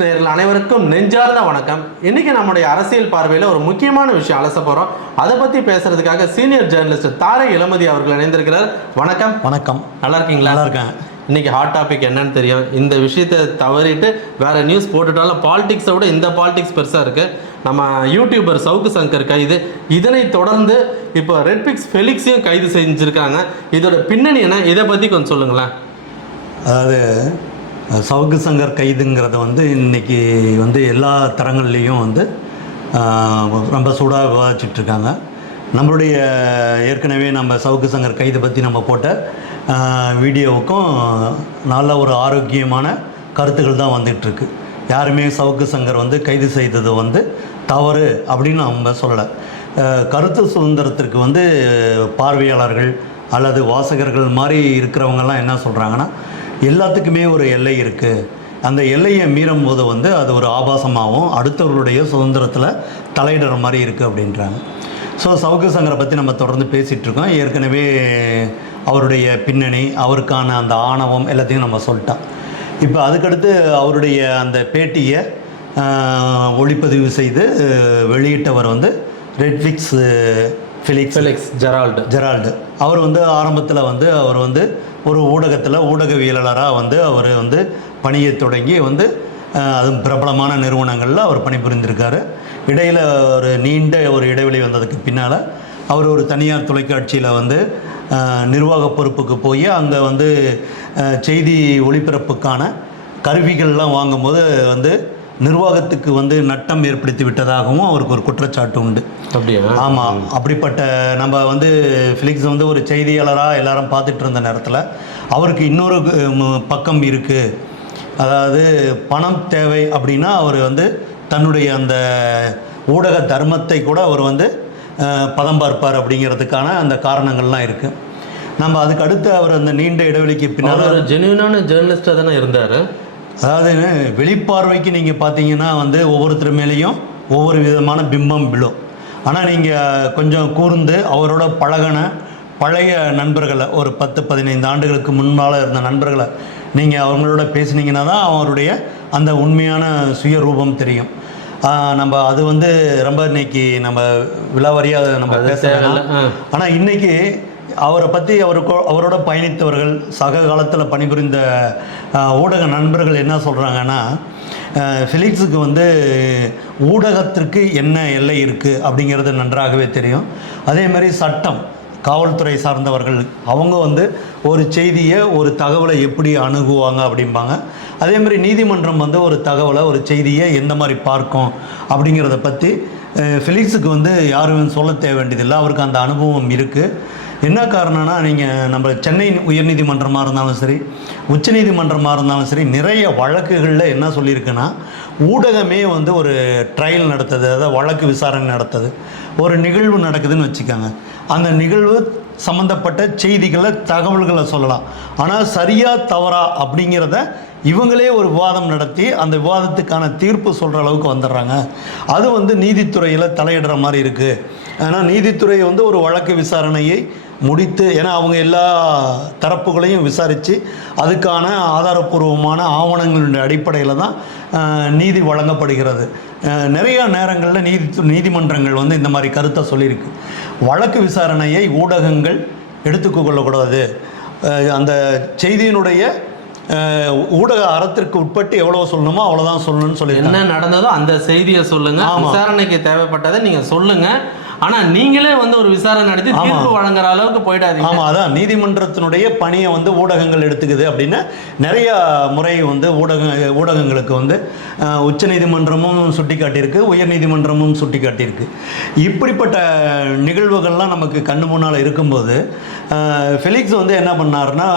நேயர்கள் அனைவருக்கும் நெஞ்சார்ந்த வணக்கம். இன்னைக்கு நம்முடைய அரசியல் பார்வையில் ஒரு முக்கியமான விஷயம் அலச போறோம். அதை பத்தி பேசுறதுக்காக சீனியர் ஜேர்னலிஸ்ட் தாரை இளமதி அவர்கள் இணைந்திருக்கிறார். வணக்கம். வணக்கம். நல்லா இருக்கீங்களா? நல்லா இருக்கேன் இன்னைக்கு ஹாட் டாபிக் என்னன்னு தெரியும். இந்த விஷயத்தை தவறிட்டு வேற நியூஸ் போட்டுட்டாலும் பாலிடிக்ஸை விட இந்த பாலிடிக்ஸ் பெருசா இருக்கு. நம்ம யூடியூபர் சவுக்கு சங்கர் கைது இதனை தொடர்ந்து இப்போ ரெட்பிக்ஸ் ஃபெலிக்ஸையும் கைது செஞ்சிருக்காங்க. இதோட பின்னணி என்ன? இதை பத்தி கொஞ்சம் சொல்லுங்களேன். அதாவது சவுக்கு சங்கர் கைதுங்கிறத வந்து இன்னைக்கு வந்து எல்லா தரங்கள்லேயும் வந்து ரொம்ப சூடாக விவாதிச்சிட்ருக்காங்க. நம்மளுடைய ஏற்கனவே நம்ம சவுக்கு சங்கர் கைது பற்றி நம்ம போட்ட வீடியோவுக்கும் நல்ல ஒரு ஆரோக்கியமான கருத்துக்கள் தான் வந்துகிட்ருக்கு யாருமே சவுக்கு சங்கர் வந்து கைது செய்தது வந்து தவறு அப்படின்னு நம்ம சொல்லலை. கருத்து சுதந்திரத்திற்கு வந்து பார்வையாளர்கள் அல்லது வாசகர்கள் மாதிரி இருக்கிறவங்கெல்லாம் என்ன சொல்கிறாங்கன்னா எல்லாத்துக்குமே ஒரு எல்லை இருக்குது அந்த எல்லையை மீறும் போது வந்து அது ஒரு ஆபாசமாகவும் அடுத்தவர்களுடைய சுதந்திரத்தில் தலையிடுற மாதிரி இருக்குது அப்படின்றாங்க. ஸோ சவுக்கு சங்கரை பற்றி நம்ம தொடர்ந்து பேசிகிட்டு இருக்கோம் ஏற்கனவே அவருடைய பின்னணி அவருக்கான அந்த ஆணவம் எல்லாத்தையும் நம்ம சொல்லிட்டோம். இப்போ அதுக்கடுத்து அவருடைய அந்த பேட்டியை ஒளிப்பதிவு செய்து வெளியிட்டவர் வந்து ரெட்ஃபிக்ஸ் ஃபிலிக்ஸ் ஃபெலிக்ஸ் ஜெரால்டு ஜெரால்டு அவர் வந்து ஆரம்பத்தில் வந்து அவர் வந்து ஒரு ஊடகத்தில் ஊடகவியலாளராக வந்து அவர் வந்து பணியை தொடங்கி வந்து அதுவும் பிரபலமான நிறுவனங்களில் அவர் பணிபுரிந்திருக்காரு. இடையில் ஒரு நீண்ட ஒரு இடைவெளி வந்ததுக்கு பின்னால் அவர் ஒரு தனியார் தொலைக்காட்சியில் வந்து நிர்வாக பொறுப்புக்கு போய் அங்கே வந்து செய்தி ஒளிபரப்புக்கான கருவிகள்லாம் வாங்கும்போது வந்து நிர்வாகத்துக்கு வந்து நட்டம் ஏற்படுத்தி விட்டதாகவும் அவருக்கு ஒரு குற்றச்சாட்டு உண்டு. அப்படியா? ஆமாம் அப்படிப்பட்ட நம்ம வந்து ஃபிலிக்ஸ் வந்து ஒரு செய்தியாளராக எல்லாரும் பார்த்துட்டு இருந்த நேரத்தில் அவருக்கு இன்னொரு பக்கம் இருக்குது அதாவது பணம் தேவை அப்படின்னா அவர் வந்து தன்னுடைய அந்த ஊடக தர்மத்தை கூட அவர் வந்து பதம் பார்ப்பார் அப்படிங்கிறதுக்கான அந்த காரணங்கள்லாம் இருக்குது நம்ம அதுக்கு அடுத்து அவர் அந்த நீண்ட இடைவெளிக்கு பின்னால் அவர் ஒரு ஜென்யூனான ஜேர்னலிஸ்டாக தானே இருந்தார். அதாவது வெளிப்பார்வைக்கு நீங்கள் பார்த்தீங்கன்னா வந்து ஒவ்வொருத்தர் மேலேயும் ஒவ்வொரு விதமான பிம்பம் விழும். ஆனால் நீங்கள் கொஞ்சம் கூர்ந்து அவரோட பழகின பழைய நண்பர்களை ஒரு பத்து பதினைந்து ஆண்டுகளுக்கு முன்பால் இருந்த நண்பர்களை நீங்கள் அவங்களோட பேசுனீங்கன்னா தான் அவருடைய அந்த உண்மையான சுயரூபம் தெரியும். நம்ம அது வந்து ரொம்ப இன்னைக்கு நம்ம விலாவரியாக நம்ம பேச. ஆனால் இன்னைக்கு அவரை பற்றி அவருக்கு அவரோட பயணித்தவர்கள் சக காலத்தில் பணிபுரிந்த ஊடக நண்பர்கள் என்ன சொல்கிறாங்கன்னா ஃபிலிக்ஸுக்கு வந்து ஊடகத்திற்கு என்ன எல்லை இருக்குது அப்படிங்கிறது நன்றாகவே தெரியும். அதே மாதிரி சட்டம் காவல்துறை சார்ந்தவர்கள் அவங்க வந்து ஒரு செய்தியை ஒரு தகவலை எப்படி அணுகுவாங்க அப்படிம்பாங்க. அதே மாதிரி நீதிமன்றம் வந்து ஒரு தகவலை ஒரு செய்தியை எந்த மாதிரி பார்க்கும் அப்படிங்கிறத பற்றி ஃபிலிக்ஸுக்கு வந்து யாரும் சொல்ல தேவை வேண்டியதில்லை அவருக்கு அந்த அனுபவம் இருக்குது என்ன காரணம்னா நீங்கள் நம்ம சென்னை உயர்நீதிமன்றமாக இருந்தாலும் சரி உச்சநீதிமன்றமாக இருந்தாலும் சரி நிறைய வழக்குகளில் என்ன சொல்லியிருக்குன்னா ஊடகமே வந்து ஒரு ட்ரையல் நடத்துது அதாவது வழக்கு விசாரணை நடத்துது ஒரு நிகழ்வு நடக்குதுன்னு வச்சுக்கோங்க. அந்த நிகழ்வு சம்மந்தப்பட்ட செய்திகளை தகவல்களை சொல்லலாம். ஆனால் சரியா தவறா அப்படிங்கிறத இவங்களே ஒரு விவாதம் நடத்தி அந்த விவாதத்துக்கான தீர்ப்பு சொல்கிற அளவுக்கு வந்துடுறாங்க. அது வந்து நீதித்துறையில் தலையிடுற மாதிரி இருக்குது ஆனால் நீதித்துறை வந்து ஒரு வழக்கு விசாரணையை முடித்து ஏன்னா அவங்க எல்லா தரப்புகளையும் விசாரித்து அதுக்கான ஆதாரப்பூர்வமான ஆவணங்களுடைய அடிப்படையில் தான் நீதி வழங்கப்படுகிறது. நிறைய நேரங்களில் நீதி நீதிமன்றங்கள் வந்து இந்த மாதிரி கருத்தை சொல்லியிருக்கு. வழக்கு விசாரணையை ஊடகங்கள் எடுத்துக்கொள்ளக்கூடாது அந்த செய்தியினுடைய ஊடக அறத்திற்கு உட்பட்டு எவ்வளோ சொல்லணுமோ அவ்வளோதான் சொல்லணும்னு சொல்லியிருக்காங்க. என்ன நடந்ததோ அந்த செய்தியை சொல்லுங்க. ஆமா. விசாரணைக்கு தேவைப்பட்டதை நீங்க சொல்லுங்க. ஆனா நீங்களே வந்து ஒரு விசாரணை நடத்தி ஆமா. தீர்ப்பு வழங்குற அளவுக்கு போயிடாதீங்க ஆமாம் அதான் நீதிமன்றத்தினுடைய பணியை வந்து ஊடகங்கள் எடுத்துக்குது அப்படின்னு நிறைய முறை வந்து ஊடக ஊடகங்களுக்கு வந்து அஹ், உச்சநீதிமன்றமும் சுட்டி காட்டியிருக்கு உயர்நீதிமன்றமும் சுட்டி காட்டியிருக்கு இப்படிப்பட்ட நிகழ்வுகள்லாம் நமக்கு கண்ணு முன்னால் இருக்கும்போது ஃபெலிக்ஸ் வந்து என்ன பண்ணாருன்னா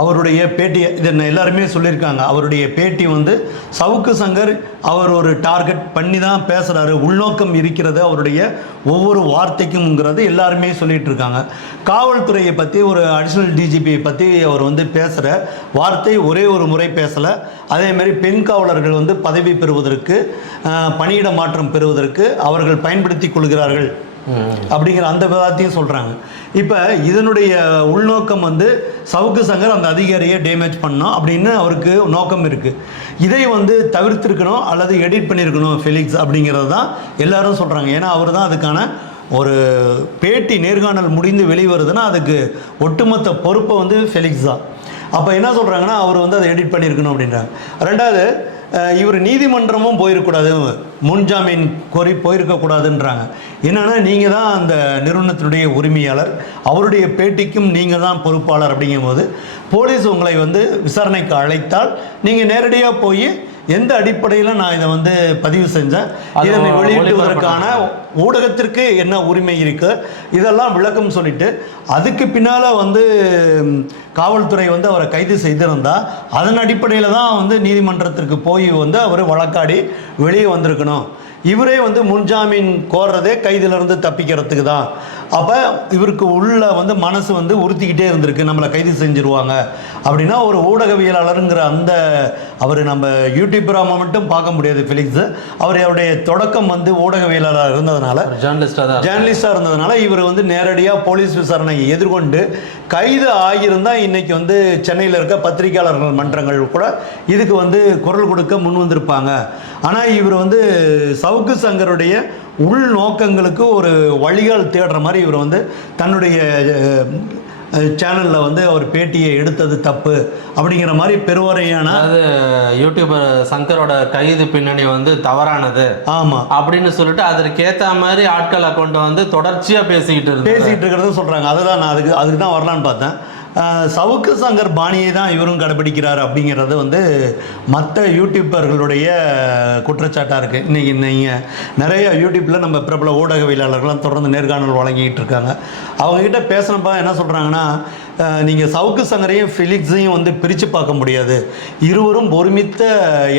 அவருடைய பேட்டி இது எல்லாருமே சொல்லியிருக்காங்க. அவருடைய பேட்டி வந்து சவுக்கு சங்கர் அவர் ஒரு டார்கெட் பண்ணி தான் பேசுகிறாரு உள்நோக்கம் இருக்கிறது அவருடைய ஒவ்வொரு வார்த்தைக்கும்ங்கிறது எல்லாருமே சொல்லிகிட்டு இருக்காங்க காவல்துறையை பற்றி ஒரு அடிஷ்னல் டிஜிபியை பற்றி அவர் வந்து பேசுகிற வார்த்தை ஒரே ஒரு முறை பேசலை. அதேமாரி பெண் காவலர்கள் வந்து பதவி பெறுவதற்கு பணியிட மாற்றம் பெறுவதற்கு அவர்கள் பயன்படுத்தி கொள்கிறார்கள். அப்படிங்கிற அந்த விதத்தையும் சொல்கிறாங்க இப்போ இதனுடைய உள்நோக்கம் வந்து சவுக்கு சங்கர் அந்த அதிகாரியை டேமேஜ் பண்ணோம் அப்படின்னு அவருக்கு நோக்கம் இருக்குது இதை வந்து தவிர்த்திருக்கணும் அல்லது எடிட் பண்ணியிருக்கணும் ஃபெலிக்ஸ் அப்படிங்கிறது தான் எல்லாரும் சொல்கிறாங்க ஏன்னா அவர் தான் அதுக்கான ஒரு பேட்டி நேர்காணல் முடிந்து வெளிவருதுன்னா அதுக்கு ஒட்டுமொத்த பொறுப்பை வந்து ஃபெலிக்ஸ் தான். அப்போ என்ன சொல்கிறாங்கன்னா அவர் வந்து அதை எடிட் பண்ணியிருக்கணும் அப்படின்றாங்க. ரெண்டாவது இவர் நீதிமன்றமும் போயிருக்கக்கூடாது முன்ஜாமீன் கோரி போயிருக்கக்கூடாதுன்றாங்க. என்னென்னா நீங்கள் தான் அந்த நிறுவனத்தினுடைய உரிமையாளர் அவருடைய பேட்டிக்கும் நீங்கள் தான் பொறுப்பாளர் அப்படிங்கும்போது போலீஸ் உங்களை வந்து விசாரணைக்கு அழைத்தால் நீங்கள் நேரடியாக போய் எந்த அடிப்படையில் நான் இதை வந்து பதிவு செஞ்சேன்? இதனை வெளியிட்டுவதற்கான ஊடகத்திற்கு என்ன உரிமை இருக்கு? இதெல்லாம் விளக்கம் சொல்லிட்டு அதுக்கு பின்னால் வந்து காவல்துறை வந்து அவரை கைது செய்திருந்தா அதன் அடிப்படையில் தான் வந்து நீதிமன்றத்திற்கு போய் வந்து அவர் வழக்காடி வெளியே வந்திருக்கணும். இவரே வந்து முன்ஜாமீன் கோர்றதே கைதிலிருந்து தப்பிக்கிறதுக்கு தான். அப்போ இவருக்கு உள்ள வந்து மனசு வந்து உறுத்திக்கிட்டே இருந்திருக்கு. நம்மளை கைது செஞ்சிருவாங்க. அப்படின்னா ஒரு ஊடகவியலாளருங்கிற அந்த அவர் நம்ம யூடியூபராக மட்டும் பார்க்க முடியாது ஃபிலிக்ஸ் அவர் அவருடைய தொடக்கம் வந்து ஊடகவியலாளர் இருந்ததுனால ஜேர்னலிஸ்டாக தான் ஜேர்னலிஸ்டாக இருந்ததுனால இவர் வந்து நேரடியாக போலீஸ் விசாரணையை எதிர்கொண்டு கைது ஆகியிருந்தால் இன்னைக்கு வந்து சென்னையில் இருக்க பத்திரிகையாளர்கள் மன்றங்கள் கூட இதுக்கு வந்து குரல் கொடுக்க முன் வந்திருப்பாங்க. ஆனால் இவர் வந்து சவுக்கு சங்கருடைய உள் நோக்கங்களுக்கு ஒரு வழிகால் தேடுற மாதிரி இவர் வந்து தன்னுடைய சேனலில் வந்து அவர் பேட்டியை எடுத்தது தப்பு அப்படிங்கிற மாதிரி பெருவரையான அதாவது யூடியூபர் சங்கரோட கைது பின்னணி வந்து தவறானது ஆமாம் அப்படின்னு சொல்லிட்டு அதற்கேத்த மாதிரி ஆட்களை கொண்டு வந்து தொடர்ச்சியா பேசிக்கிட்டு பேசிகிட்டு இருக்கிறத சொல்கிறாங்க அதுதான் நான் அதுக்கு அதுக்கு தான் வரலான்னு பார்த்தேன். சவுக்கு சங்கர் பாணியை தான் இவரும் கடைபிடிக்கிறார் அப்படிங்கிறது வந்து மற்ற யூடியூப்பர்களுடைய குற்றச்சாட்டாக இருக்குது இன்றைக்கி நீங்கள் நிறைய யூடியூப்பில் நம்ம பிரபல ஊடகவியலாளர்கள்லாம் தொடர்ந்து நேர்காணல் வழங்கிட்டு இருக்காங்க. அவங்கக்கிட்ட பேசுகிறப்ப என்ன சொல்கிறாங்கன்னா நீங்கள் சவுக்கு சங்கரையும் ஃபிலிக்ஸையும் வந்து பிரித்து பார்க்க முடியாது. இருவரும் ஒருமித்த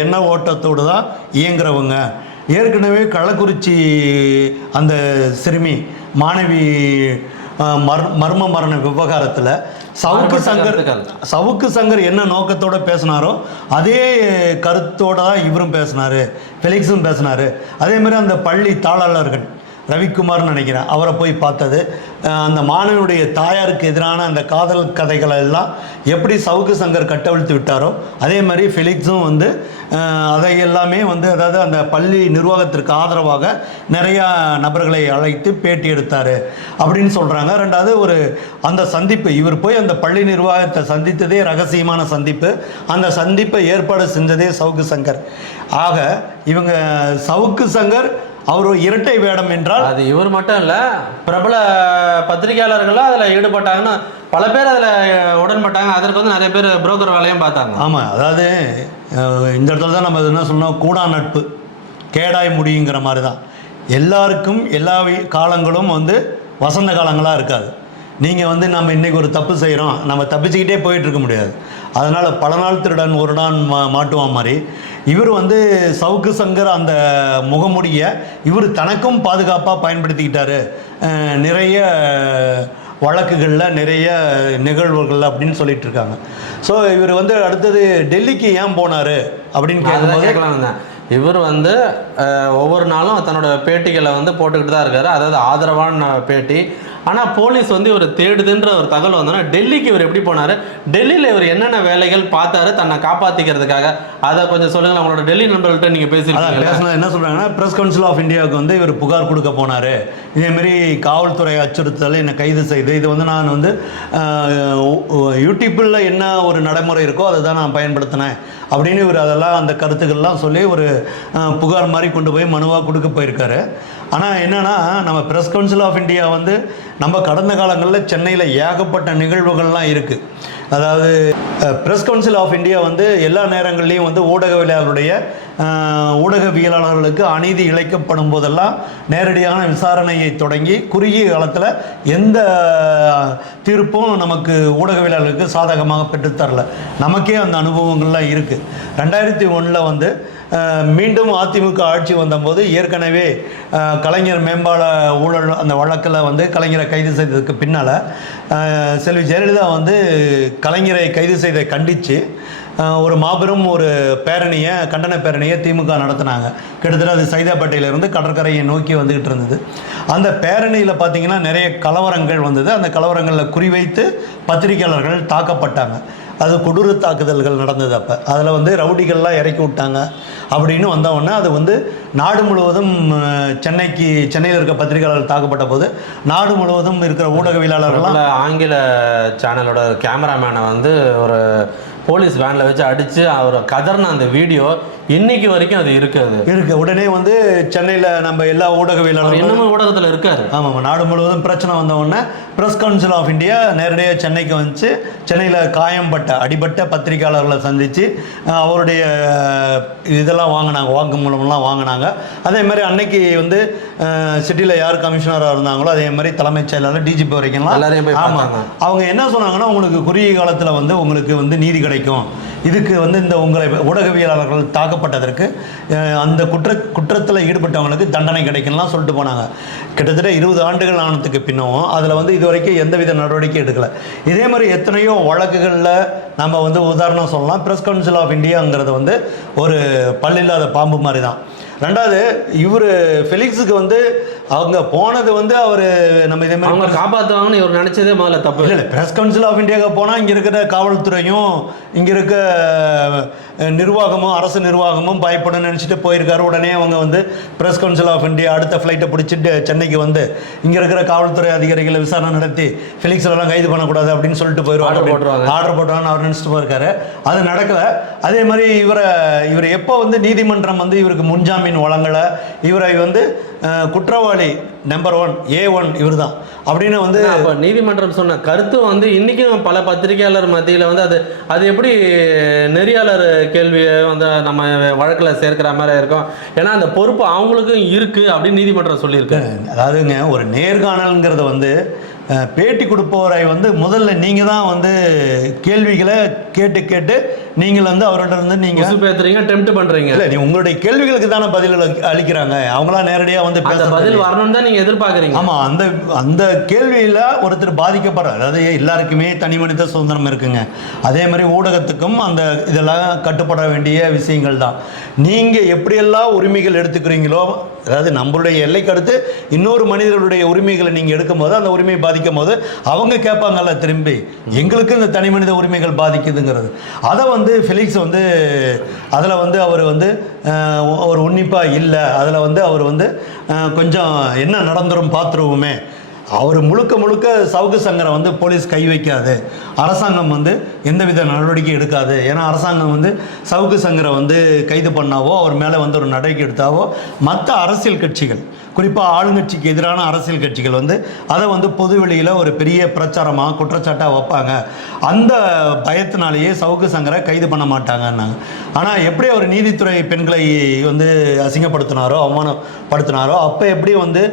எண்ண ஓட்டத்தோடு தான் இயங்குறவங்க. ஏற்கனவே கள்ளக்குறிச்சி அந்த சிறுமி மாணவி மர் மர்ம மரண விவகாரத்தில் சவுக்கு சங்கர். சவுக்கு சங்கர் என்ன நோக்கத்தோட பேசினாரோ அதே கருத்தோட தான் இவரும் பேசினாரு ஃபெலிக்ஸும் பேசினாரு அதே மாதிரி அந்த பள்ளி தாளாளர்கள் ரவிக்குமார்னு நினைக்கிறேன் அவரை போய் பார்த்தது அந்த மாணவியுடைய தாயாருக்கு எதிரான அந்த காதல் கதைகளை எல்லாம் எப்படி சவுக்கு சங்கர் கட்டவிழ்த்து விட்டாரோ அதே மாதிரி ஃபெலிக்ஸும் வந்து அதை எல்லாமே வந்து அதாவது அந்த பள்ளி நிர்வாகத்திற்கு ஆதரவாக நிறையா நபர்களை அழைத்து பேட்டி எடுத்தார் அப்படின்னு சொல்கிறாங்க ரெண்டாவது ஒரு அந்த சந்திப்பு இவர் போய் அந்த பள்ளி நிர்வாகத்தை சந்தித்ததே ரகசியமான சந்திப்பு. அந்த சந்திப்பை ஏற்பாடு செஞ்சதே சவுக்கு சங்கர். ஆக இவங்க சவுக்கு சங்கர் அவர் இரட்டை வேடம் என்றால் அது இவர் மட்டும் இல்ல பிரபல பத்திரிகையாளர்களும் அதுல ஈடுபட்டாங்கன்னு பல பேர் அதுல உடன்பட்டாங்க. அதற்கு வந்து நிறைய பேர் புரோக்கர் வேலையும் பார்த்தாங்க. ஆமாம் அதாவது இந்த இடத்துல தான் நம்ம என்ன சொன்னோம் கூடா நட்பு கேடாய் முடியுங்கிற மாதிரி தான் எல்லாருக்கும் எல்லா காலங்களும் வந்து வசந்த காலங்களாக இருக்காது. நீங்கள் வந்து நம்ம இன்றைக்கி ஒரு தப்பு செய்கிறோம் நம்ம தப்பிச்சுக்கிட்டே போயிட்டு இருக்க முடியாது. அதனால் பல நாள் திருடன் ஒரு நாள் மா மாட்டுவான் மாதிரி இவர் வந்து சவுக்கு சங்கர் அந்த முகமுடியை இவர் தனக்கும் பாதுகாப்பாக பயன்படுத்திக்கிட்டாரு. நிறைய வழக்குகளில் நிறைய நிகழ்வுகள் அப்படின்னு சொல்லிட்டு இருக்காங்க ஸோ இவர் வந்து அடுத்தது டெல்லிக்கு ஏன் போனார் அப்படின்னு கேட்கும்போது கேட்கலாம் இவர் வந்து ஒவ்வொரு நாளும் தன்னோட பேட்டிகளை வந்து போட்டுக்கிட்டு தான் இருக்காரு. அதாவது ஆதரவான பேட்டி. ஆனால் போலீஸ் வந்து இவர் தேடுதுன்ற ஒரு தகவல் வந்தோன்னா டெல்லிக்கு இவர் எப்படி போனார்? டெல்லியில் இவர் என்னென்ன வேலைகள் பார்த்தாரு? தன்னை காப்பாற்றிக்கிறதுக்காக அதை கொஞ்சம் சொல்லுங்கள் நம்மளோட டெல்லி நண்பர்கள்ட்ட நீங்கள் பேசினது என்ன சொல்கிறாங்கன்னா ப்ரெஸ் கவுன்சில் ஆஃப் இந்தியாவுக்கு வந்து இவர் புகார் கொடுக்க போனார். இதேமாரி காவல்துறை அச்சுறுத்தல் என்னை கைது செய்து இது வந்து நான் வந்து யூடியூப்பில் என்ன ஒரு நடைமுறை இருக்கோ அதை தான் நான் பயன்படுத்தினேன். அப்படின்னு இவர் அதெல்லாம் அந்த கருத்துக்கள்லாம் சொல்லி ஒரு புகார் மாதிரி கொண்டு போய் மனுவாக கொடுக்க போயிருக்காரு. ஆனால் என்னென்னா நம்ம ப்ரெஸ் கவுன்சில் ஆஃப் இந்தியா வந்து நம்ம கடந்த காலங்களில் சென்னையில் ஏகப்பட்ட நிகழ்வுகள்லாம் இருக்குது அதாவது ப்ரெஸ் கவுன்சில் ஆஃப் இந்தியா வந்து எல்லா நேரங்கள்லையும் வந்து ஊடகவியலாளருடைய ஊடகவியலாளர்களுக்கு அநீதி இழைக்கப்படும் போதெல்லாம் நேரடியான விசாரணையை தொடங்கி குறுகிய காலத்தில் எந்த தீர்ப்பும் நமக்கு ஊடகவியலாளர்களுக்கு சாதகமாக பெற்றுத்தரல நமக்கே அந்த அனுபவங்கள்லாம் இருக்குது ரெண்டாயிரத்தி ஒன்றில் வந்து மீண்டும் அதிமுக ஆட்சி வந்தபோது ஏற்கனவே கலைஞர் மேம்பால ஊழல் அந்த வழக்கில் வந்து கலைஞரை கைது செய்ததுக்கு பின்னால் செல்வி ஜெயலலிதா வந்து கலைஞரை கைது செய்ததை கண்டித்து ஒரு மாபெரும் ஒரு பேரணியை கண்டன பேரணியை திமுக நடத்தினாங்க. கிட்டத்தட்ட அது சைதாப்பேட்டையிலேருந்து கடற்கரையை நோக்கி வந்துக்கிட்டு இருந்தது. அந்த பேரணியில் பார்த்திங்கன்னா நிறைய கலவரங்கள் வந்தது. அந்த கலவரங்களில் குறிவைத்து பத்திரிகையாளர்கள் தாக்கப்பட்டாங்க. அது கொடூர தாக்குதல்கள் நடந்தது அப்போ. அதில் வந்து ரவுடிகள்லாம் இறக்கி விட்டாங்க. அப்படின்னு வந்த உடனே அது வந்து நாடு முழுவதும் சென்னைக்கு சென்னையில் இருக்க பத்திரிகையாளர்கள் தாக்கப்பட்ட போது நாடு முழுவதும் இருக்கிற ஊடகவியலாளர்கள்லாம் பிரபல ஆங்கில சேனலோட கேமராமேனை வந்து ஒரு போலீஸ் வேனில் வச்சு அடித்து அவர் கதர்ன அந்த வீடியோ இன்னைக்கு வரைக்கும் அது இருக்குது இருக்கு. உடனே வந்து சென்னையில் நம்ம எல்லா ஊடகவியலாளர்களும் இன்னமும் ஊடகத்தில் இருக்காரு. ஆமாம் நாடு முழுவதும் பிரச்சனை வந்த உடனே ப்ரெஸ் கவுன்சில் ஆஃப் இந்தியா நேரடியாக சென்னைக்கு வந்துச்சு. சென்னையில் காயம்பட்ட அடிபட்ட பத்திரிகையாளர்களை சந்தித்து அவருடைய இதெல்லாம் வாங்கினாங்க வாக்குமூலம்லாம் வாங்கினாங்க. அதே மாதிரி அன்னைக்கு வந்து சிட்டியில் யார் கமிஷனராக இருந்தாங்களோ அதே மாதிரி தலைமைச் செயலாளர் டிஜிபி வரைக்கும்லாம் ஆமாம். அவங்க என்ன சொன்னாங்கன்னா உங்களுக்கு குறுகிய காலத்தில் வந்து உங்களுக்கு வந்து நீதி கிடைக்கும். இதுக்கு வந்து இந்த உங்களை ஊடகவியலாளர்கள் தாக்கப்பட்டதற்கு அந்த குற்ற குற்றத்தில் ஈடுபட்டவங்களுக்கு தண்டனை கிடைக்கணும்லாம் சொல்லிட்டு போனாங்க. கிட்டத்தட்ட இருபது ஆண்டுகள் ஆனதுக்கு பின்னவும் அதில் வந்து இது வரைக்கும் எந்தவித நடவடிக்கை எடுக்கலை. இதே மாதிரி எத்தனையோ வழக்குகளில் நம்ம வந்து உதாரணம் சொல்லலாம். ப்ரெஸ் கவுன்சில் ஆஃப் இந்தியாங்கிறது வந்து ஒரு பல்லில்லாத பாம்பு மாதிரி தான். ரெண்டாவது இவர் ஃபெலிக்ஸுக்கு வந்து அவங்க போனது வந்து அவர் நம்ம இதே மாதிரி அவங்க காப்பாற்றுவாங்கன்னு இவர் நினைச்சதே முதல்ல தப்பு. இல்லை ப்ரெஸ் கவுன்சில் ஆஃப் இந்தியாவுக்கு போனால் இங்கே இருக்கிற காவல்துறையும் இங்கே இருக்க நிர்வாகமும் அரசு நிர்வாகமும் பயப்படும் நினச்சிட்டு போயிருக்காரு. உடனே அவங்க வந்து ப்ரெஸ் கவுன்சில் ஆஃப் இந்தியா அடுத்த ஃப்ளைட்டை பிடிச்சிட்டு சென்னைக்கு வந்து இங்கே இருக்கிற காவல்துறை அதிகாரிகளை விசாரணை நடத்தி ஃபெலிக்ஸ்லாம் கைது பண்ணக்கூடாது அப்படின்னு சொல்லிட்டு போயிடுவாங்க போட்டுருவாங்க. ஆர்டர் போட்டான்னு அவர் நினச்சிட்டு போயிருக்காரு. அது நடக்கல. அதே மாதிரி இவரை இவர் எப்போ வந்து நீதிமன்றம் வந்து இவருக்கு முன்ஜாமீன் வழங்கலை இவரை வந்து குற்றவாளி நம்பர் ஒன் ஏ ஒன் இவர் தான் அப்படின்னு வந்து அப்போ நீதிமன்றம் சொன்ன கருத்து வந்து இன்னைக்கும் பல பத்திரிகையாளர் மத்தியில் வந்து அது அது எப்படி நெறியாளர் கேள்வியை வந்து நம்ம வழக்கில் சேர்க்கிற மாதிரி இருக்கும்? ஏன்னா அந்த பொறுப்பு அவங்களுக்கும் இருக்கு அப்படின்னு நீதிமன்றம் சொல்லியிருக்கு. அதாவதுங்க ஒரு நேர்காணல்ங்கிறத வந்து பேட்டி கொடுப்பவரை வந்து முதல்ல நீங்கள் தான் வந்து கேள்விகளை கேட்டு கேட்டு நீங்கள் வந்து அவர்கிட்ட இருந்து நீங்கள் உசு பேத்துறீங்க டெம்ட் பண்றீங்க. இல்லை நீ உங்களுடைய கேள்விகளுக்கு தானே பதில் அளி- அளிக்கிறாங்க. அவங்களா நேரடியாக வந்து பேசுறது பதில்? வரணும்னு தான் நீங்க எதிர்பார்க்கறீங்க. ஆமாம் அந்த அந்த கேள்வியில் ஒருத்தர் பாதிக்கப்படுறார் அதாவது எல்லாருக்குமே தனி மனித சுதந்திரம் இருக்குங்க. அதே மாதிரி ஊடகத்துக்கும் அந்த இதெல்லாம் கட்டுப்பட வேண்டிய விஷயங்கள் தான். நீங்கள் எப்படியெல்லாம் உரிமைகள் எடுத்துக்கிறீங்களோ அதாவது நம்மளுடைய எல்லைக்கு அடுத்து இன்னொரு மனிதர்களுடைய உரிமைகளை நீங்கள் எடுக்கும்போது அந்த உரிமை பாதிக்கும் போது அவங்க கேட்பாங்கல்ல திரும்பி. எங்களுக்கு இந்த தனி மனித உரிமைகள் பாதிக்குதுங்கிறது. அதை வந்து வந்து ஃபிலிக்ஸ் வந்து அதில் வந்து அவர் வந்து அவர் ஒரு உன்னிப்பாக இல்லை. அதில் வந்து அவர் வந்து கொஞ்சம் என்ன நடந்துரும் பார்த்துருவோமே அவர் முழுக்க முழுக்க சவுக்கு சங்கரை வந்து போலீஸ் கை வைக்காது. அரசாங்கம் வந்து எந்தவித நடவடிக்கை எடுக்காது. ஏன்னா அரசாங்கம் வந்து சவுக்கு சங்கரை வந்து கைது பண்ணாவோ அவர் மேலே வந்து ஒரு நடவடிக்கை எடுத்தாவோ மற்ற அரசியல் கட்சிகள் குறிப்பாக ஆளுங்கட்சிக்கு எதிரான அரசியல் கட்சிகள் வந்து அதை வந்து பொதுவெளியில் ஒரு பெரிய பிரச்சாரமாக குற்றச்சாட்டாக வைப்பாங்க. அந்த பயத்தினாலேயே சவுக்கு சங்கரை கைது பண்ண மாட்டாங்கன்னாங்க. ஆனால் எப்படி அவர் நீதித்துறை பெண்களை வந்து அசிங்கப்படுத்தினாரோ அவமானப்படுத்தினாரோ அப்போ எப்படி வந்து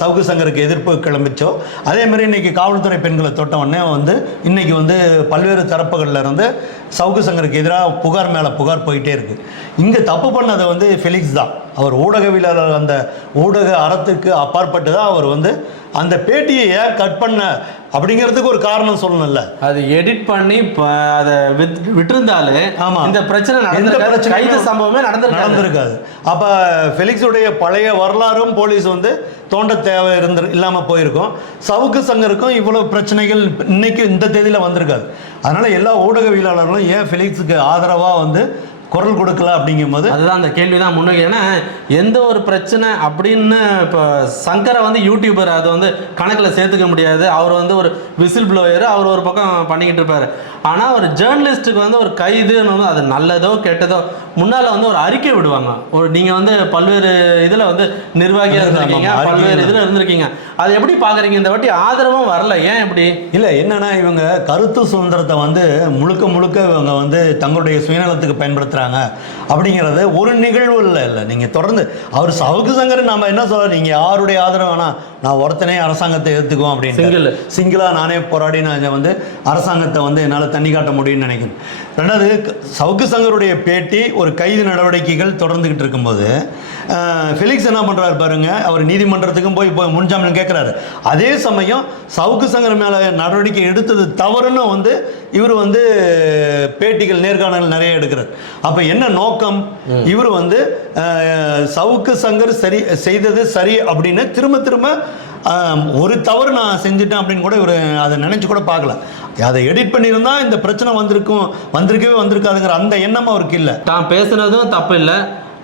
சவுக்கு சங்கருக்கு எதிர்ப்பு கிளம்பிச்சோ அதே மாதிரி இன்றைக்கி காவல்துறை பெண்களை தொட்ட உடனே வந்து இன்றைக்கி வந்து பல்வேறு தரப்புகளில் இருந்து சவுக்கு சங்கருக்கு எதிராக புகார் மேலே புகார் போயிட்டே இருக்குது இங்கே தப்பு பண்ணதை வந்து ஃபெலிக்ஸ் தான். அவர் ஊடகவியலாளர் அந்த ஊடக அறத்துக்கு அப்பாற்பட்டு தான் அவர் வந்து அந்த பேட்டியை ஏன் கட் பண்ண அப்படிங்கிறதுக்கு ஒரு காரணம் சொல்லணும்ல. அது எடிட் பண்ணி அதை விட்டிருந்தாலே ஆமா. இந்த பிரச்சனை நடந்திருக்காது. கைது சம்பவமே நடந்திருக்காது. நடந்திருக்காது. அப்போ ஃபெலிக்ஸுடைய பழைய வரலாறும் போலீஸ் வந்து தோண்ட தேவை இருந்து இல்லாமல் போயிருக்கும். சவுக்கு சங்கருக்கும் இவ்வளோ பிரச்சனைகள் இன்னைக்கு இந்த தேதியில் வந்திருக்காது. அதனால எல்லா ஊடகவியலாளர்களும் ஏன் ஃபெலிக்ஸுக்கு ஆதரவாக வந்து குரல் கொடுக்கல அப்படிங்கும்போது? அதுதான் அந்த கேள்வி தான் முன்னுக்கு ஏன்னா எந்த ஒரு பிரச்சனை அப்படின்னு இப்போ சங்கரை வந்து யூடியூபர் அது வந்து கணக்கில் சேர்த்துக்க முடியாது. அவர் வந்து ஒரு விசில் ப்ளோயர் அவர் ஒரு பக்கம் பண்ணிக்கிட்டு இருப்பார். ஆனால் ஒரு ஜேர்னலிஸ்ட்டுக்கு வந்து ஒரு கைதுன்னு அது நல்லதோ கெட்டதோ முன்னால் வந்து ஒரு அறிக்கை விடுவாங்க. ஒரு நீங்கள் வந்து பல்வேறு இதில் வந்து நிர்வாகியாக இருந்திருக்கீங்க பல்வேறு. இதில் இருந்திருக்கீங்க. அது எப்படி பார்க்குறீங்க இந்த வாட்டி ஆதரவும் வரல. ஏன் எப்படி இல்லை என்னன்னா இவங்க கருத்து சுதந்திரத்தை வந்து முழுக்க முழுக்க இவங்க வந்து தங்களுடைய சுயநலத்துக்கு பயன்படுத்துகிறாங்க அப்படிங்கிறது ஒரு நிகழ்வு இல்லை இல்லை. நீங்கள் தொடர்ந்து அவர் சவுக்கு சங்கர் நம்ம என்ன சொல்கிறோம் நீங்கள் யாருடைய ஆதரவு வேணால் நான் ஒருத்தனே அரசாங்கத்தை எதிர்த்துக்குவோம் அப்படின்னு. சிங்கிளாக நானே போராடி நான் வந்து அரசாங்கத்தை வந்து என்னால் தண்ணி காட்ட முடியும்னு நினைக்கிறேன். ரெண்டாவது சவுக்கு சங்கருடைய பேட்டி ஒரு கைது நடவடிக்கைகள் தொடர்ந்துக்கிட்டு இருக்கும்போது ஃபெலிக்ஸ் என்ன பண்ணுறாரு பாருங்க அவர் நீதிமன்றத்துக்கும் போய் போய் முன்ஜாமீன் கேட்குறாரு அதே சமயம் சவுக்கு சங்கர் மேலே நடவடிக்கை எடுத்தது தவறுன்னு வந்து இவர் வந்து பேட்டிகள் நேர்காணல் நிறைய எடுக்கிறார். அப்போ என்ன நோக்கம்? இவர் வந்து சவுக்கு சங்கர் சரி செய்தது சரி அப்படின்னு திரும்ப திரும்ப ஒரு தவறு நான் செஞ்சுட்டேன் அப்படின்னு கூட இவர் அதை நினச்சி கூட பார்க்கல. அதை எடிட் பண்ணியிருந்தா இந்த பிரச்சனை வந்திருக்கும் வந்திருக்கவே வந்திருக்காதுங்கிற அந்த எண்ணம் அவருக்கு இல்லை. தான் பேசுனதும் தப்பு இல்லை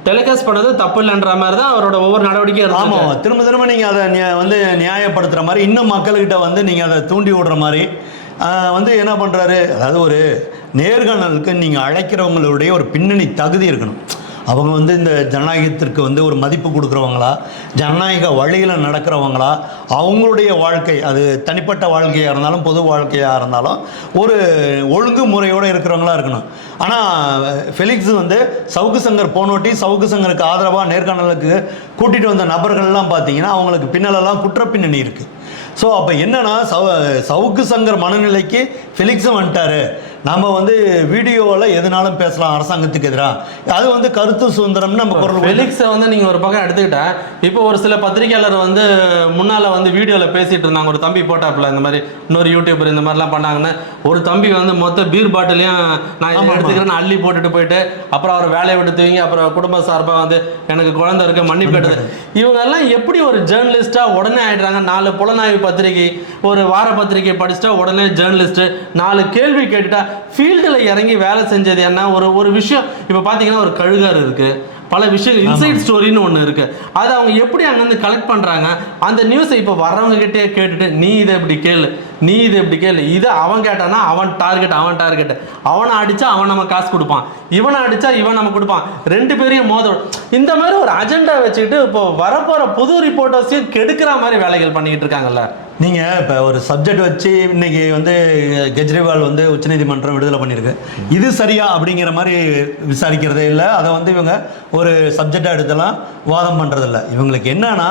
டெலிகாஸ்ட் பண்ணதும் தப்பு இல்லைன்ற மாதிரி தான் அவரோட ஒவ்வொரு நடவடிக்கையும் ஆமாம் திரும்ப திரும்ப நீங்கள் அதை வந்து நியாயப்படுத்துகிற மாதிரி இன்னும் மக்கள்கிட்ட வந்து நீங்கள் அதை தூண்டி விடுற மாதிரி வந்து என்ன பண்ணுறாரு அதாவது ஒரு நேர்காணலுக்கு நீங்கள் அழைக்கிறவங்களுடைய ஒரு பின்னணி தகுதி இருக்கணும். அவங்க வந்து இந்த ஜனநாயகத்திற்கு வந்து ஒரு மதிப்பு கொடுக்குறவங்களா? ஜனநாயக வழியில் நடக்கிறவங்களா? அவங்களுடைய வாழ்க்கை அது தனிப்பட்ட வாழ்க்கையாக இருந்தாலும் பொது வாழ்க்கையாக இருந்தாலும் ஒரு ஒழுங்கு முறையோடு இருக்கிறவங்களா இருக்கணும். ஆனால் ஃபெலிக்ஸ் வந்து சவுக்கு சங்கர் போனோட்டி சவுக்கு சங்கருக்கு ஆதரவாக நேர்காணலுக்கு கூட்டிகிட்டு வந்த நபர்கள்லாம் பார்த்தீங்கன்னா அவங்களுக்கு பின்னலெல்லாம் குற்ற பின்னணி இருக்குது ஸோ அப்போ என்னென்னா சவு சவுக்கு சங்கர் மனநிலைக்கு ஃபெலிக்ஸும் வந்துட்டாரு. நம்ம வந்து வீடியோவில் எதுனாலும் பேசலாம் அரசாங்கத்துக்கு எதிராக அது வந்து கருத்து சுதந்திரம்னு நம்ம குரல் ஃபெலிக்ஸை வந்து நீங்கள் ஒரு பக்கம் எடுத்துக்கிட்டா இப்போ ஒரு சில பத்திரிகையாளர் வந்து முன்னால் வந்து வீடியோவில் பேசிட்டு இருந்தாங்க. ஒரு தம்பி போட்டாப்புல இந்த மாதிரி இன்னொரு யூடியூபர் இந்த மாதிரிலாம் பண்ணாங்கன்னு. ஒரு தம்பி வந்து மொத்த பீர் பாட்டிலையும் நான். எடுத்துக்கிறேன்னு அள்ளி போட்டுட்டு போயிட்டு அப்புறம் அவர் வேலையை விட்டு தூங்கி அப்புறம் குடும்ப சார்பாக வந்து எனக்கு குழந்தை இருக்கு மன்னிப்பு கேட்டது. இவங்க எல்லாம் எப்படி ஒரு ஜேர்னலிஸ்ட்டாக உடனே ஆயிடுறாங்க? நாலு புலனாய்வு பத்திரிகை ஒரு வார பத்திரிகை படிச்சுட்டா உடனே ஜேர்னலிஸ்ட்டு நாலு கேள்வி கேட்டுட்டா ஃபீல்டில் இறங்கி வேலை செஞ்சது என்ன? ஒரு ஒரு விஷயம் இப்போ பார்த்தீங்கன்னா ஒரு கழுகார் இருக்கு. பல விஷயங்கள் இன்சைட் ஸ்டோரின்னு ஒன்று இருக்கு. அதை அவங்க எப்படி அங்கேருந்து கலெக்ட் பண்ணுறாங்க அந்த நியூஸை இப்போ வர்றவங்க கிட்டே கேட்டுட்டு நீ இதை இப்படி கேளு. நீ இதை இப்படி கேளு. இதை அவன் கேட்டானா அவன் டார்கெட் அவன் டார்கெட் அவனை அடிச்சா அவன் நம்ம காசு கொடுப்பான். இவனை அடிச்சா இவன் நம்ம கொடுப்பான். ரெண்டு பேரையும் மோத இந்த மாதிரி ஒரு அஜெண்டா வச்சுக்கிட்டு இப்போ வரப்போற புது ரிப்போர்ட்டர்ஸையும் கெடுக்கிற மாதிரி வேலைகள் பண்ணிக்கிட்டு இருக்காங்கல்ல. நீங்கள் இப்போ ஒரு சப்ஜெக்ட் வச்சு இன்னைக்கு வந்து கெஜ்ரிவால் வந்து உச்சநீதிமன்றம் விடுதலை பண்ணியிருக்கு. இது சரியா அப்படிங்கிற மாதிரி விசாரிக்கிறதே இல்லை. அதை வந்து இவங்க ஒரு சப்ஜெக்டாக எடுத்தெல்லாம் வாதம் பண்ணுறதில்ல இவங்களுக்கு என்னன்னா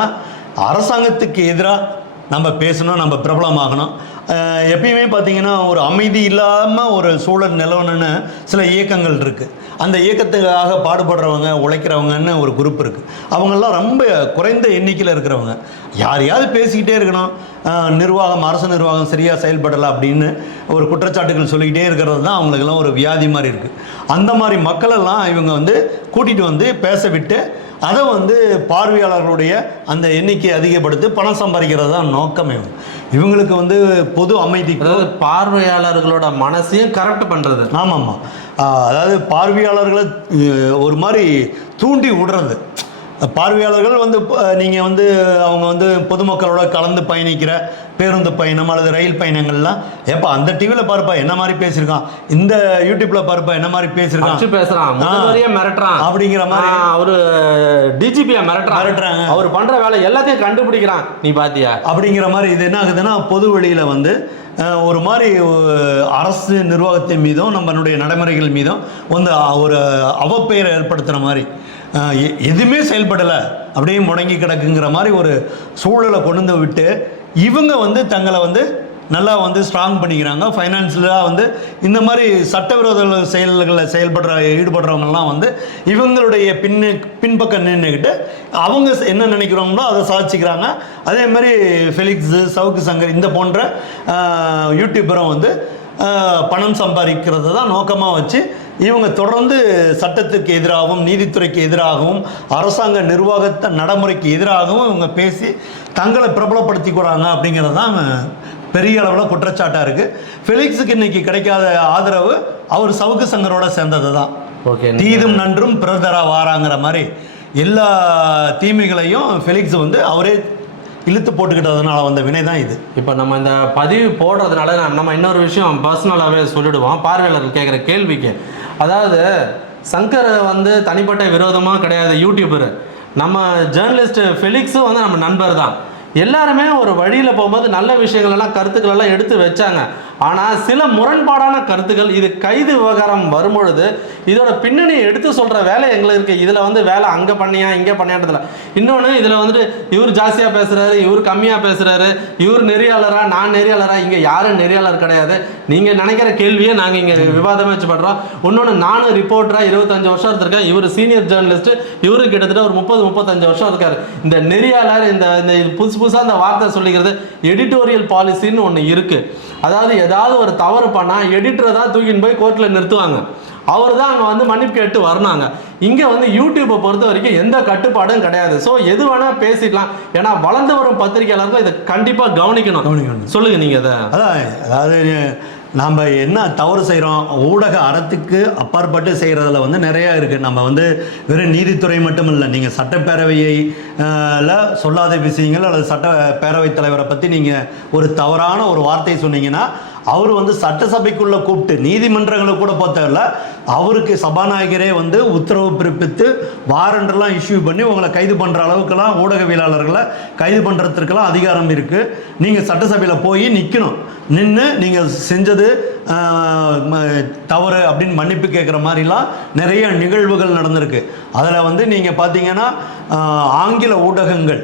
அரசாங்கத்துக்கு எதிராக நம்ம பேசணும் நம்ம பிரபலமாகணும். எப்பயுமே பார்த்தீங்கன்னா ஒரு அமைதி இல்லாமல் ஒரு சூழல் நிலவணுன்னு சில இயக்கங்கள் இருக்குது அந்த இயக்கத்துக்காக பாடுபடுறவங்க உழைக்கிறவங்கன்னு ஒரு குரூப் இருக்குது அவங்கெல்லாம் ரொம்ப குறைந்த எண்ணிக்கையில் இருக்கிறவங்க. யாரையாவது பேசிக்கிட்டே இருக்கணும். நிர்வாகம் அரசு நிர்வாகம் சரியாக செயல்படலை அப்படின்னு ஒரு குற்றச்சாட்டுகள் சொல்லிக்கிட்டே இருக்கிறது தான் அவங்களுக்கெல்லாம் ஒரு வியாதி மாதிரி இருக்குது அந்த மாதிரி மக்களெல்லாம் இவங்க வந்து கூட்டிகிட்டு வந்து பேச விட்டு அதை வந்து பார்வையாளர்களுடைய அந்த எண்ணிக்கையை அதிகப்படுத்தி பணம் சம்பாதிக்கிறது தான் நோக்கமே இவங்களுக்கு வந்து பொது அமைதிக்கு அதாவது பார்வையாளர்களோட மனசையும் கரெக்ட் பண்றது. ஆமாம்மா. அதாவது பார்வையாளர்களை ஒரு மாதிரி தூண்டி விடுறது. பார்வையாளர்கள் வந்து நீங்கள் வந்து அவங்க வந்து பொதுமக்களோட கலந்து பயணிக்கிற பேருந்து பயணம் அல்லது ரயில் பயணங்கள்லாம் ஏப்பா அந்த டிவியில் பாருப்பா என்ன மாதிரி பேசியிருக்கான்? இந்த யூடியூப்பில் பாருப்பா என்ன மாதிரி பேசியிருக்கான்? பேசுறான். மிரட்டுறான். அப்படிங்கிற மாதிரி. அவரு டிஜிபியா மிரட்டுறான். மிரட்டுறாங்க. அவர் பண்ற வேலை எல்லாத்தையும் கண்டுபிடிக்கிறான். நீ பாத்தியா? அப்படிங்கிற மாதிரி இது என்ன ஆகுதுன்னா பொது வெளியில் வந்து ஒரு மாதிரி அரசு நிர்வாகத்தின் மீதும் நம்மளுடைய நடைமுறைகள் மீதும் வந்து ஒரு அவப்பெயரை ஏற்படுத்துகிற மாதிரி. எதுவுமே செயல்படலை. அப்படியே முடங்கி கிடக்குங்கிற மாதிரி ஒரு சூழலை கொண்டு வந்து விட்டு இவங்க வந்து தங்களை வந்து நல்லா வந்து ஸ்ட்ராங் பண்ணிக்கிறாங்க. ஃபைனான்ஷியலாக வந்து இந்த மாதிரி சட்டவிரோத செயல்களில் செயல்படுற ஈடுபடுறவங்கலாம் வந்து இவங்களுடைய பின்னு பின்பக்கம் நின்றுக்கிட்டு அவங்க என்ன நினைக்கிறாங்களோ அதை சாதிச்சுக்கிறாங்க. அதே மாதிரி ஃபெலிக்ஸு சவுக்கு சங்கர் இந்த போன்ற யூடியூப்பரும் யூடியூபரும் வந்து பணம் சம்பாதிக்கிறத தான் நோக்கமாக வச்சு இவங்க தொடர்ந்து சட்டத்துக்கு எதிராகவும் நீதித்துறைக்கு எதிராகவும் அரசாங்க நிர்வாகத்தை நடைமுறைக்கு எதிராகவும் இவங்க பேசி தங்களை பிரபலப்படுத்திக்கிறாங்க அப்படிங்கிறது தான் பெரிய அளவில் குற்றச்சாட்டாக இருக்குது ஃபெலிக்ஸுக்கு இன்னைக்கு கிடைக்காத ஆதரவு அவர் சவுக்கு சங்கரோட சேர்ந்தது தான் ஓகே தீதும் நன்றும் பிறதரா வாராங்கிற மாதிரி எல்லா தீமைகளையும் ஃபெலிக்ஸ் வந்து அவரே இழுத்து போட்டுக்கிட்டதுனால வந்த வினை தான் இது. இப்போ நம்ம இந்த பதிவு போடுறதுனால நம்ம- நம்ம இன்னொரு விஷயம் பர்சனலாகவே சொல்லிடுவோம். பார்வையாளர்கள் கேட்குற கேள்விக்கு அதாவது சங்கர் வந்து தனிப்பட்ட விரோதமாக கிடையாது யூடியூபர் நம்ம ஜேர்னலிஸ்ட் ஃபெலிக்ஸும் வந்து நம்ம நண்பர் தான். எல்லாருமே ஒரு வழியில் போகும்போது நல்ல விஷயங்களெல்லாம் கருத்துக்களெல்லாம் எடுத்து வச்சாங்க. ஆனால் சில முரண்பாடான கருத்துக்கள் இது கைது விவகாரம் வரும்பொழுது இதோட பின்னணியை எடுத்து சொல்கிற வேலை எங்களுக்கு இருக்குது இதில் வந்து வேலை அங்கே பண்ணியா இங்கே பண்ணியான்றதுல. இன்னொன்று இதில் வந்துட்டு இவர் ஜாஸ்தியாக பேசுகிறாரு இவர் கம்மியாக பேசுகிறாரு இவர் நெறியாளரா நான் நெறியாளரா இங்கே யாரும் நெறியாளர் கிடையாது. நீங்கள் நினைக்கிற கேள்வியை நாங்கள் இங்கே விவாதமாக வச்சு பண்ணுறோம் இன்னொன்று நானும் ரிப்போர்ட்டராக இருபத்தஞ்சு வருஷம் இருந்திருக்கேன். இவர் சீனியர் ஜேர்னலிஸ்ட்டு இவரு கிட்டத்தட்ட ஒரு முப்பது முப்பத்தஞ்சு வருஷம் இருக்கார். இந்த நெறியாளர் இந்த இந்த புதுசு புதுசாக இந்த வார்த்தை சொல்லிக்கிறது எடிட்டோரியல் பாலிசின்னு ஒன்று இருக்குது அதாவது ஏதாவது ஒரு தவறு பண்ணால் எடிட்டரை தான் தூக்கின்னு போய் கோர்ட்டில் நிறுத்துவாங்க. அவர் தான் அங்கே வந்து மன்னிப்பு கேட்டு வரனாங்க இங்கே வந்து யூடியூப்பை பொறுத்த வரைக்கும் எந்த கட்டுப்பாடும் கிடையாது. ஸோ எது வேணால் பேசிக்கலாம் ஏன்னா வளர்ந்து வரும் பத்திரிகையாளர்கள் இதை கண்டிப்பாக கவனிக்கணும். கவனிக்கணும். சொல்லுங்க நீங்கள் அதை அதான் அதாவது நாம் என்ன தவறு செய்கிறோம் ஊடக அறத்துக்கு அப்பாற்பட்டு செய்கிறதுல வந்து நிறையா இருக்குது நம்ம வந்து வெறும் நீதித்துறை மட்டும் இல்லை நீங்கள் சட்டப்பேரவையை சொல்லாத விஷயங்கள் அல்லது சட்ட பேரவைத் தலைவரை பற்றி நீங்கள் ஒரு தவறான ஒரு வார்த்தை சொன்னீங்கன்னா அவர் வந்து சட்டசபைக்குள்ளே கூப்பிட்டு நீதிமன்றங்களை கூட பார்த்ததில்ல அவருக்கு சபாநாயகரே வந்து உத்தரவு பிறப்பித்து வாரண்டெல்லாம் இஷ்யூ பண்ணி உங்களை கைது பண்ணுற அளவுக்கெல்லாம் ஊடகவியலாளர்களை கைது பண்ணுறதுக்கெல்லாம் அதிகாரம் இருக்குது நீங்கள் சட்டசபையில் போய் நிற்கணும் நின்று நீங்கள் செஞ்சது ம- தவறு அப்படின்னு மன்னிப்பு கேட்குற மாதிரிலாம் நிறைய நிகழ்வுகள் நடந்திருக்கு. அதில் வந்து நீங்கள் பார்த்தீங்கன்னா ஆங்கில ஊடகங்கள்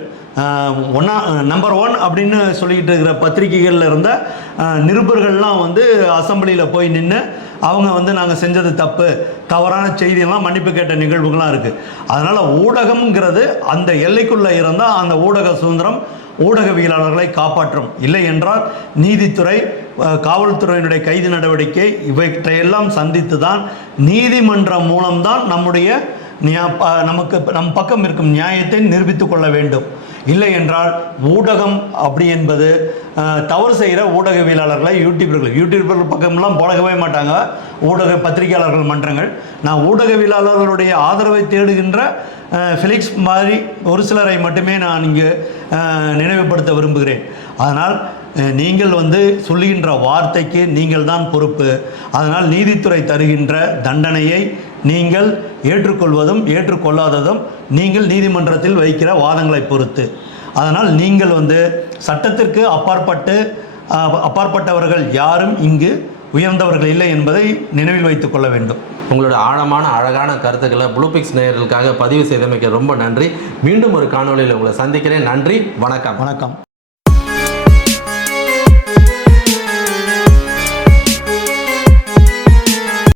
ஒன்றா நம்பர் ஒன் அப்படின்னு சொல்லிக்கிட்டு இருக்கிற பத்திரிகைகளில் இருந்த நிருபர்கள்லாம் வந்து அசம்பிளியில் போய் நின்று அவங்க வந்து நாங்கள் செஞ்சது தப்பு தவறான செய்தியெல்லாம் மன்னிப்பு கேட்ட நிகழ்வுகள்லாம் இருக்குது அதனால் ஊடகம்ங்கிறது அந்த எல்லைக்குள்ளே இருந்தால் அந்த ஊடக சுதந்திரம் ஊடகவியலாளர்களை காப்பாற்றும். இல்லை என்றால் நீதித்துறை காவல்துறையினுடைய கைது நடவடிக்கை இவற்றையெல்லாம் சந்தித்து தான் நீதிமன்றம் மூலம்தான் நம்முடைய நியா- ப- நமக்கு நம் பக்கம் இருக்கும் நியாயத்தை நிரூபித்துக் கொள்ள வேண்டும். இல்லை என்றால் ஊடகம் அப்படி என்பது தவறு செய்கிற ஊடகவியலாளர்களை யூடியூபர்கள் யூடியூபர்கள் பக்கம்லாம் போடவே மாட்டாங்க. ஊடக பத்திரிகையாளர்கள் மன்றங்கள். நான் ஊடகவியலாளர்களுடைய ஆதரவை தேடுகின்ற ஃபிலிக்ஸ் மாதிரி ஒரு சிலரை மட்டுமே நான் இங்கு நினைவுபடுத்த விரும்புகிறேன். அதனால் நீங்கள் வந்து சொல்லுகின்ற வார்த்தைக்கு நீங்கள் தான் பொறுப்பு. அதனால் நீதித்துறை தருகின்ற தண்டனையை நீங்கள் ஏற்றுக்கொள்வதும் ஏற்றுக்கொள்ளாததும் நீங்கள் நீதிமன்றத்தில் வைக்கிற வாதங்களை பொறுத்து. அதனால் நீங்கள் வந்து சட்டத்திற்கு அப்பாற்பட்டு அப்பாற்பட்டவர்கள் யாரும் இங்கு உயர்ந்தவர்கள் இல்லை என்பதை நினைவில் வைத்துக் கொள்ள வேண்டும். உங்களோட ஆழமான அழகான கருத்துக்களை ப்ளூபிக்ஸ் நேயர்களுக்காக பதிவு செய்தமைக்கு ரொம்ப நன்றி. மீண்டும் ஒரு காணொளியில் உங்களை சந்திக்கிறேன். நன்றி. வணக்கம். வணக்கம்.